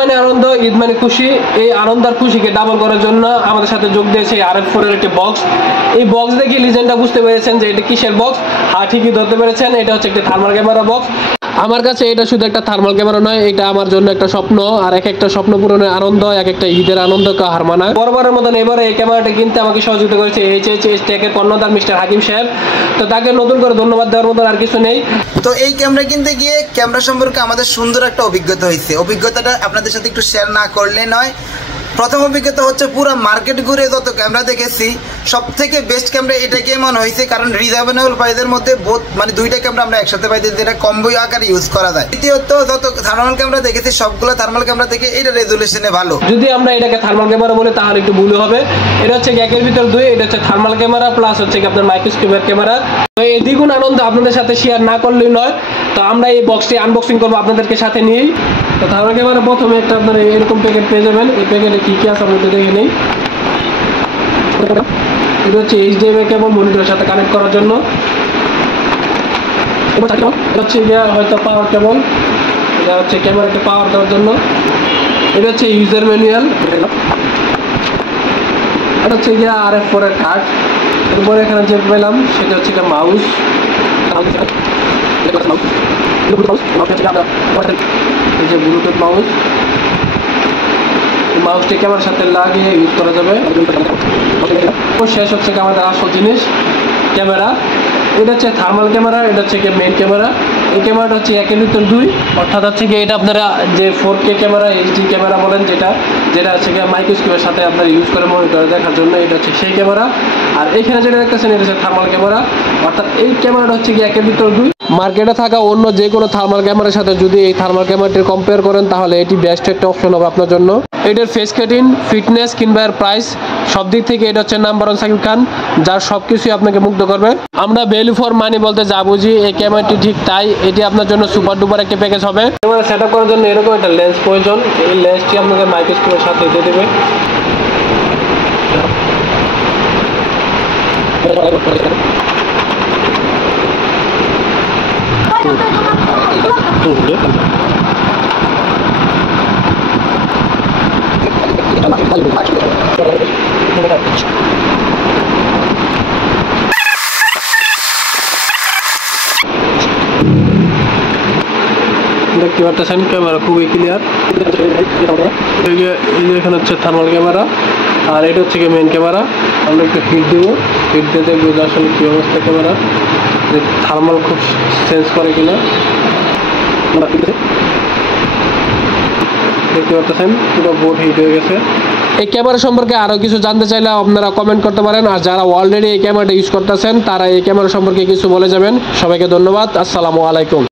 মানে আনন্দ, ঈদ মানে খুশি। এই আনন্দ আর খুশিকে ডাবল করার জন্য আমাদের সাথে যোগ দিয়েছে RF4 এর একটি বক্স। এই বক্স দেখে লিজেন্ডটা বুঝতে পেরেছেন যে এটা কিসের বক্স। হ্যাঁ, ঠিকই ধরতে পেরেছেন, এটা হচ্ছে একটি থার্মাল ক্যামেরা বক্স। আমার কাছে এটা শুধু একটা থার্মাল ক্যামেরা নয়, এটা আমার জন্য একটা স্বপ্ন। আর এক একটা স্বপ্ন পূরণের আনন্দ, এক একটা ঈদের আনন্দকে হার মানায়। বরাবরের মতন এবারে এই ক্যামেরাটা কিনতে আমাকে সহযোগিতা করেছে HHH টেকের কর্ণধার মিস্টার হাকিম সাহেব। তো তাকে নতুন করে ধন্যবাদ দেওয়ার মতন আর কিছু নেই। তো এই ক্যামেরা কিনতে গিয়ে ক্যামেরা সম্পর্কে আমাদের সুন্দর একটা অভিজ্ঞতা হয়েছে। অভিজ্ঞতাটা আপনাদের সাথে একটু শেয়ার না করলে নয়। প্রথম অভিজ্ঞতা হচ্ছে পুরো মার্কেট ঘুরে যত ক্যামেরা দেখেছি সব থেকে বেস্ট ক্যামেরা এটাকে মনে হয়েছে, কারণ রিজনেবল প্রাইসের মধ্যে মানে দুইটা ক্যামেরা আমরা একসাথে পাইতে, যেটা কম্বো আকারে ইউজ করা যায়। দ্বিতীয়ত যত থার্মাল ক্যামেরা দেখেছি সবগুলো থার্মাল ক্যামেরা থেকে এটা রেজুলেশনে ভালো। যদি আমরা এটাকে থার্মাল ক্যামেরা বলি তাহলে একটু ভুল হবে। এটা হচ্ছে একের ভিতর দুই, এটা হচ্ছে থার্মাল ক্যামেরা প্লাস হচ্ছে আপনার মাইক্রোস্কোপের ক্যামেরা। তো এই দ্বিগুণ আনন্দ আপনাদের সাথে শেয়ার না করলেই নয়। তো আমরা এই বক্সটি আনবক্সিং করবো আপনাদেরকে সাথে নিয়েই। তো থার্মাল ক্যামেরা প্রথমে একটা আপনার এরকম প্যাকেট পেয়ে যাবেন। এই প্যাকেটে কি কি আছে আমরা একটু দেখে নিই। এটা হচ্ছে HDMI কেবল মনিটরের সাথে কানেক্ট করার জন্য। এটা হচ্ছে হয়তো পাওয়ার কেবল, এটা হচ্ছে ক্যামেরাকে পাওয়ার দেওয়ার জন্য। এটা হচ্ছে ইউজার ম্যানুয়াল। এটা হচ্ছে RF4 এর কার্ড। এরপরে এখানে যে পেলাম সেটা হচ্ছে মাউস। এই যে ব্লুটুথ মাউস, মাউসটি ক্যামেরার সাথে লাগিয়ে ইউজ করা যাবে। শেষ হচ্ছে আমাদের আসল জিনিস, ক্যামেরা। এটা হচ্ছে থার্মাল ক্যামেরা, এটা হচ্ছে মেইন ক্যামেরা। এই ক্যামেরাটা হচ্ছে একের ভিতর দুই, অর্থাৎ হচ্ছে কি এটা আপনারা যে 4K ক্যামেরা, HD ক্যামেরা বলেন, যেটা হচ্ছে কি মাইক্রোস্কোপের সাথে আপনারা ইউজ করে মনিটরে দেখার জন্য, এটা হচ্ছে সেই ক্যামেরা। আর এখানে যেটা দেখতেছেন এটা হচ্ছে থার্মাল ক্যামেরা, অর্থাৎ এই ক্যামেরাটা হচ্ছে কি একের ভিতর দুই। মার্কেটে থাকা অন্য যে কোনো থার্মাল ক্যামেরার সাথে যদি এই থার্মাল ক্যামেরাটি কম্পেয়ার করেন তাহলে এটি বেস্ট একটা অপশন হবে আপনার জন্য। এটার ফেস কাটিং, ফিটনেস কিংবা এর প্রাইস সব দিক থেকে এটা হচ্ছে নাম্বার ওয়ান সাকিব খান, যার সব কিছুই আপনাকে মুগ্ধ করবে। আমরা ভ্যালু ফর মানি বলতে যা বুঝি, এই ক্যামেরাটি ঠিক তাই। এটি আপনার জন্য সুপার ডুপার একটা প্যাকেজ হবে। ক্যামেরা সেট আপ করার জন্য এরকম একটা লেন্স প্রয়োজন। এই লেন্সটি আপনাদের মাইক্রোস্কোপের সাথে দিয়ে দেবে। দেখতে পাচ্ছেন ক্যামেরা খুবই ক্লিয়ার। এখানে হচ্ছে থার্মাল ক্যামেরা, আর এটা হচ্ছে মেইন ক্যামেরা। আমরা একটু হিট দেবো, হিট দিয়ে দেখবো যে আসলে কি অবস্থা ক্যামেরা, যে থার্মাল খুব সেন্স করে কিনা। দেখতে পাচ্ছেন পুরো বোর্ড হিট হয়ে গেছে। এই ক্যামেরা সম্পর্কে আরো কিছু জানতে চাইলে আপনারা কমেন্ট করতে পারেন। আর যারা অলরেডি এই ক্যামেরাটা ইউজ করতেছেন তারা এই ক্যামেরা সম্পর্কে কিছু বলে যাবেন। সবাইকে ধন্যবাদ। আসসালামু আলাইকুম।